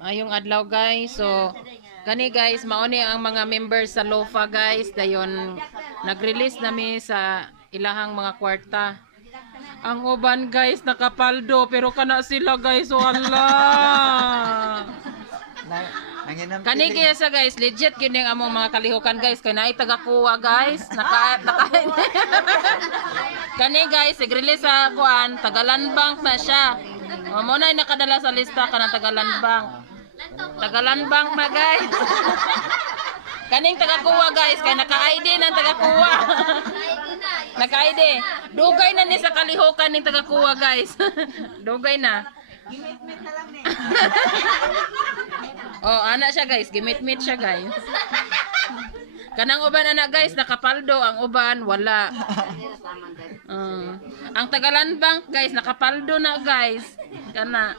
Ayong adlaw guys. So kani guys, mauni ang mga members sa LOFA guys. Dayon nag-release nami sa ilahang mga kwarta. Ang uban guys nakapaldo pero kana sila guys, wala. Kani kaya sa guys, legit gining among mga kalihukan guys kay naay taga-kuha guys. Naka Kani guys, nag-release sa kuan, Tagalanbang na siya. O mo na nakadala sa lista kanang Tagalanbang. Tagalanbang na guys. Kaning taga-kuha guys, kay naka-ID ng taga-kuha. Naka-ID. Dugay na ni sa kalihukan ning taga-kuha guys. Dugay na. Gimit-mit na lang ni. Oh, ana siya guys, gimit-mit siya guys. Kanang uban anak guys, nakapaldo, ang uban wala. Ang Tagalanbang guys, nakapaldo na guys. Kana.